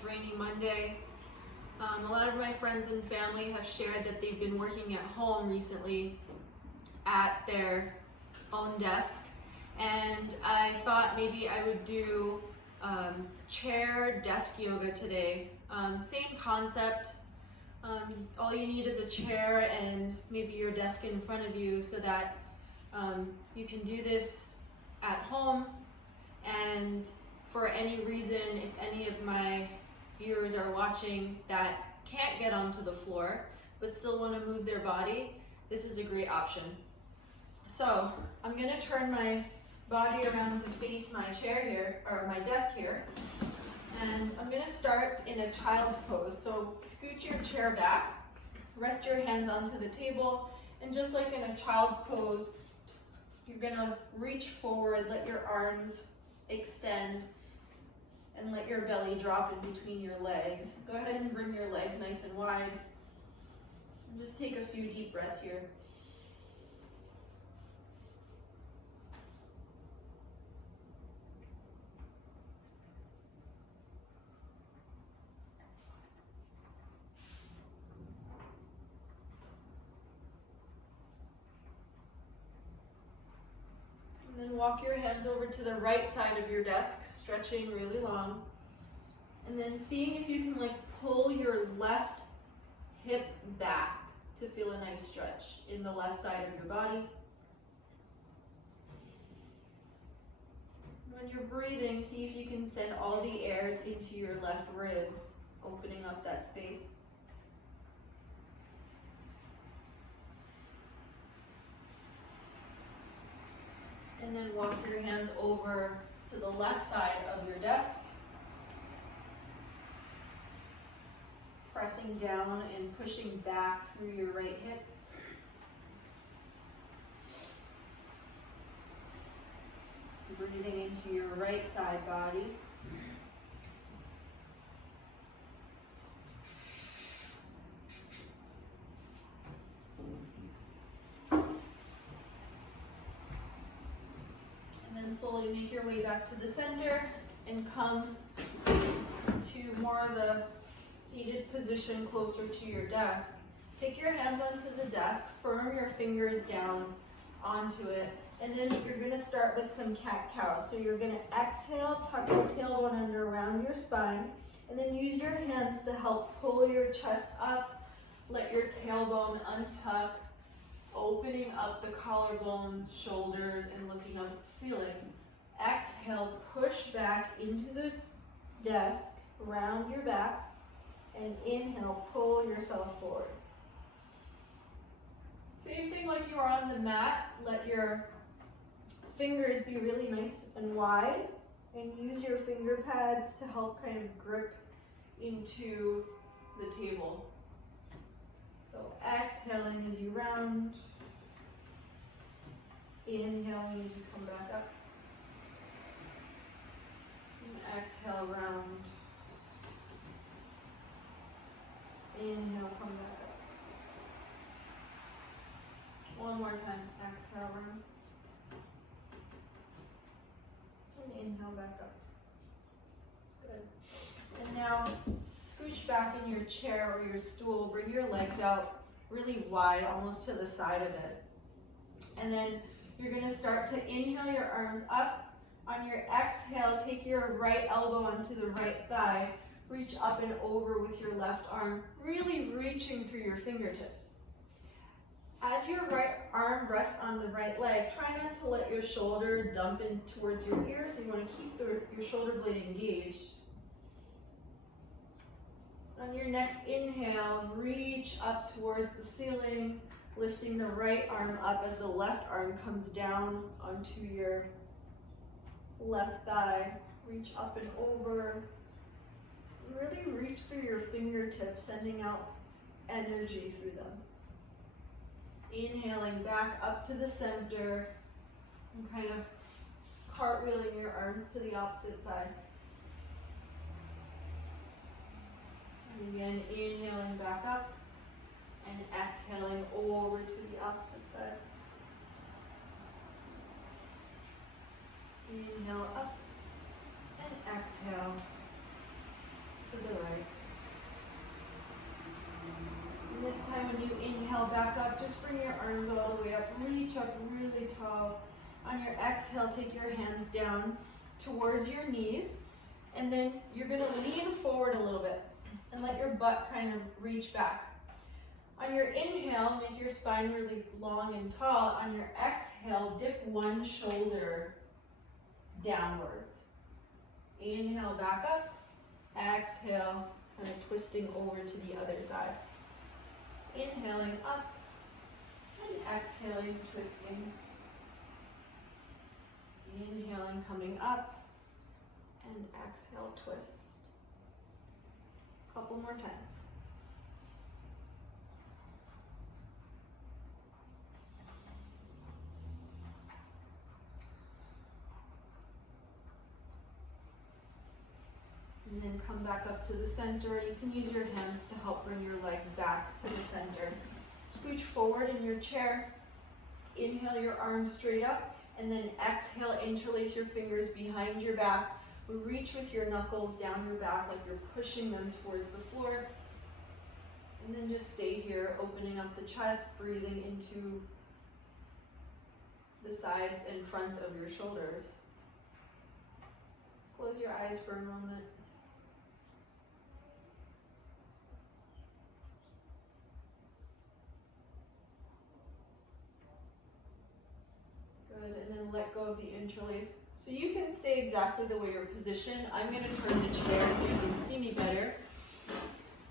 this rainy Monday. A lot of my friends and family have shared that they've been working at home recently at their own desk, and I thought maybe I would do chair desk yoga today. Same concept. All you need is a chair and maybe your desk in front of you so that you can do this at home. And for any reason, if any of my viewers are watching that can't get onto the floor but still want to move their body, this is a great option. So I'm going to turn my body around to face my chair here, or my desk here, and I'm going to start in a child's pose. So scoot your chair back, rest your hands onto the table, and just like in a child's pose, you're going to reach forward, let your arms extend, and let your belly drop in between your legs. Go ahead and bring your legs nice and wide. And just take a few deep breaths here. And then walk your hands over to the right side of your desk, stretching really long. And then seeing if you can pull your left hip back to feel a nice stretch in the left side of your body. When you're breathing, see if you can send all the air into your left ribs, opening up that space. And then walk your hands over to the left side of your desk, pressing down and pushing back through your right hip. Breathing into your right side body. And then slowly make your way back to the center and come to more of a seated position closer to your desk. Take your hands onto the desk, firm your fingers down onto it, and then you're going to start with some cat-cow. So you're going to exhale, tuck your tailbone under around your spine, and then use your hands to help pull your chest up, let your tailbone untuck, opening up the collarbones, shoulders, and looking up at the ceiling. Exhale, push back into the desk, round your back, and inhale, pull yourself forward. Same thing like you are on the mat. Let your fingers be really nice and wide, and use your finger pads to help kind of grip into the table. So exhaling as you round, inhaling as you come back up, and exhale, round. Inhale, come back up. One more time, exhale, round. And inhale, back up. Good. And now, scooch back in your chair or your stool, bring your legs out really wide, almost to the side of it. And then you're gonna start to inhale your arms up. On your exhale, take your right elbow onto the right thigh. Reach up and over with your left arm, really reaching through your fingertips. As your right arm rests on the right leg, try not to let your shoulder dump in towards your ear, so you want to keep your shoulder blade engaged. On your next inhale, reach up towards the ceiling, lifting the right arm up as the left arm comes down onto your left thigh. Reach up and over. Really reach through your fingertips, sending out energy through them. Inhaling back up to the center and kind of cartwheeling your arms to the opposite side. And again, inhaling back up and exhaling over to the opposite side. Inhale up and exhale to the right. And this time when you inhale back up, just bring your arms all the way up, reach up really tall. On your exhale, take your hands down towards your knees, and then you're gonna lean forward a little bit and let your butt kind of reach back. On your inhale, make your spine really long and tall. On your exhale, dip one shoulder downwards. Inhale back up, exhale, kind of twisting over to the other side. Inhaling up and exhaling, twisting. Inhaling, coming up, and exhale, twist. Couple more times. And then come back up to the center. You can use your hands to help bring your legs back to the center. Scooch forward in your chair. Inhale your arms straight up, and then exhale, interlace your fingers behind your back. Reach with your knuckles down your back like you're pushing them towards the floor. And then just stay here, opening up the chest, breathing into the sides and fronts of your shoulders. Close your eyes for a moment. Good, and then let go of the interlace. So you can stay exactly the way you're positioned. I'm going to turn the chair so you can see me better.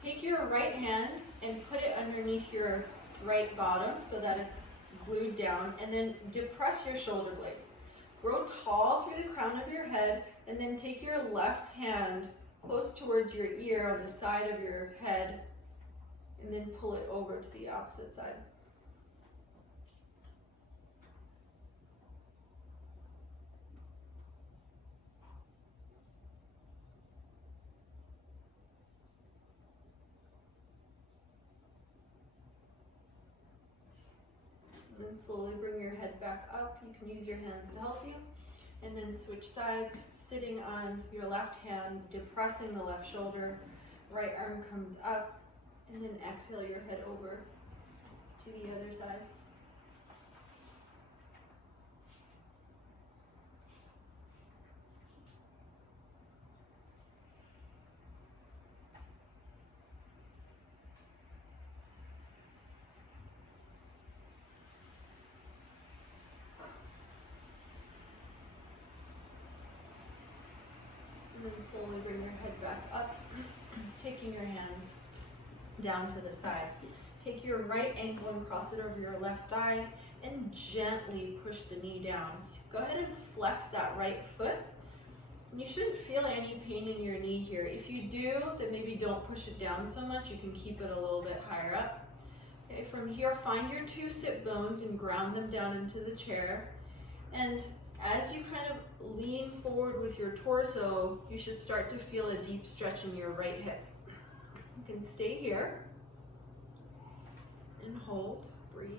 Take your right hand and put it underneath your right bottom so that it's glued down, and then depress your shoulder blade. Grow tall through the crown of your head, and then take your left hand close towards your ear on the side of your head, and then pull it over to the opposite side. And then slowly bring your head back up. You can use your hands to help you. And then switch sides, sitting on your left hand, depressing the left shoulder. Right arm comes up, and then exhale your head over to the other side. And then slowly bring your head back up, taking your hands down to the side. Take your right ankle and cross it over your left thigh, and gently push the knee down. Go ahead and flex that right foot. And you shouldn't feel any pain in your knee here. If you do, then maybe don't push it down so much. You can keep it a little bit higher up. Okay, from here, find your two sit bones and ground them down into the chair. And as you kind of lean forward with your torso, you should start to feel a deep stretch in your right hip. You can stay here and hold, breathe.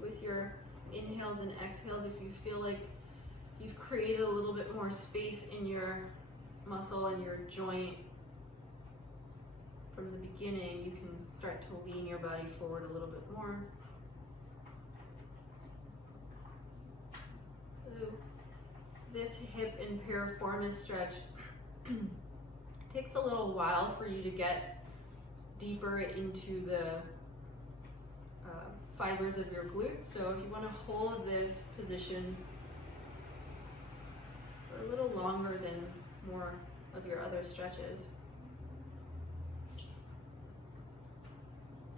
With your inhales and exhales, if you feel like you've created a little bit more space in your muscle and your joint from the beginning, you can start to lean your body forward a little bit more. So this hip and piriformis stretch takes a little while for you to get deeper into the fibers of your glutes. So if you want to hold this position for a little longer than more of your other stretches,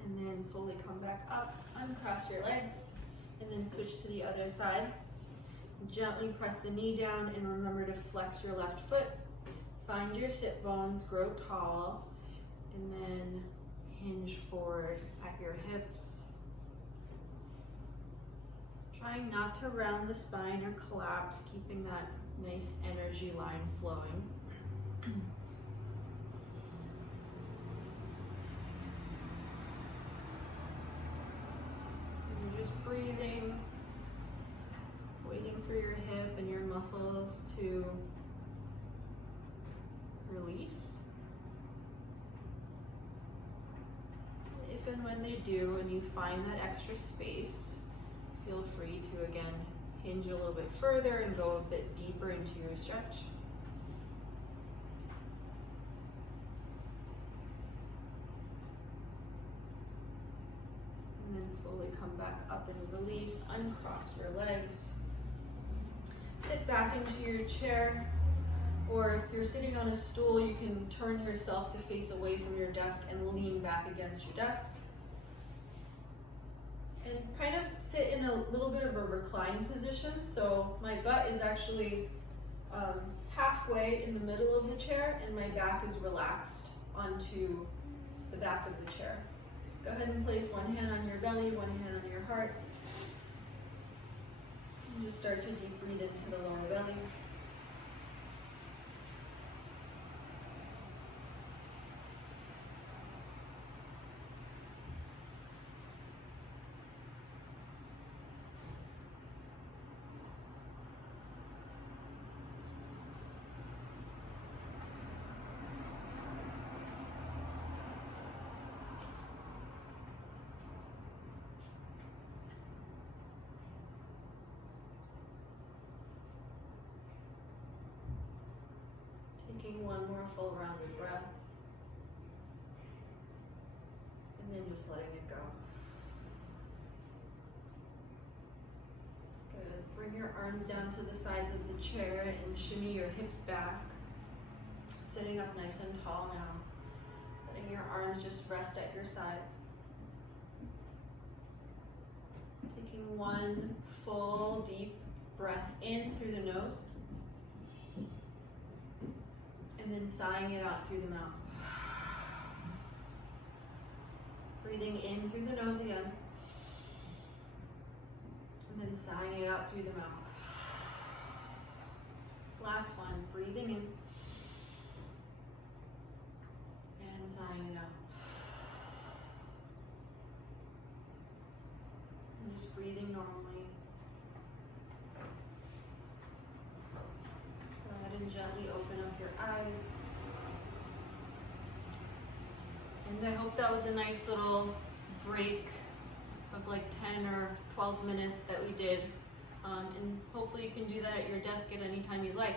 and then slowly come back up, uncross your legs, and then switch to the other side. Gently press the knee down, and remember to flex your left foot. Find your sit bones, grow tall, and then hinge forward at your hips. Trying not to round the spine or collapse, keeping that nice energy line flowing. And you're just breathing, waiting for your hip and your muscles to release. If and when they do, and you find that extra space, feel free to again hinge a little bit further and go a bit deeper into your stretch. And then slowly come back up and release, uncross your legs. Sit back into your chair, or if you're sitting on a stool, you can turn yourself to face away from your desk and lean back against your desk. And kind of sit in a little bit of a reclined position. So my butt is actually halfway in the middle of the chair and my back is relaxed onto the back of the chair. Go ahead and place one hand on your belly, one hand on your heart. And just start to deep breathe into the lower belly. Taking one more full round of breath, and then just letting it go. Good. Bring your arms down to the sides of the chair and shimmy your hips back. Sitting up nice and tall now. Letting your arms just rest at your sides. Taking one full deep breath in through the nose. And then sighing it out through the mouth. Breathing in through the nose again. And then sighing it out through the mouth. Last one, breathing in. And sighing it out. And just breathing normally. Go ahead and gently open up your eyes. And I hope that was a nice little break of like 10 or 12 minutes that we did. And hopefully you can do that at your desk at any time you like.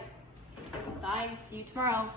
Bye, see you tomorrow.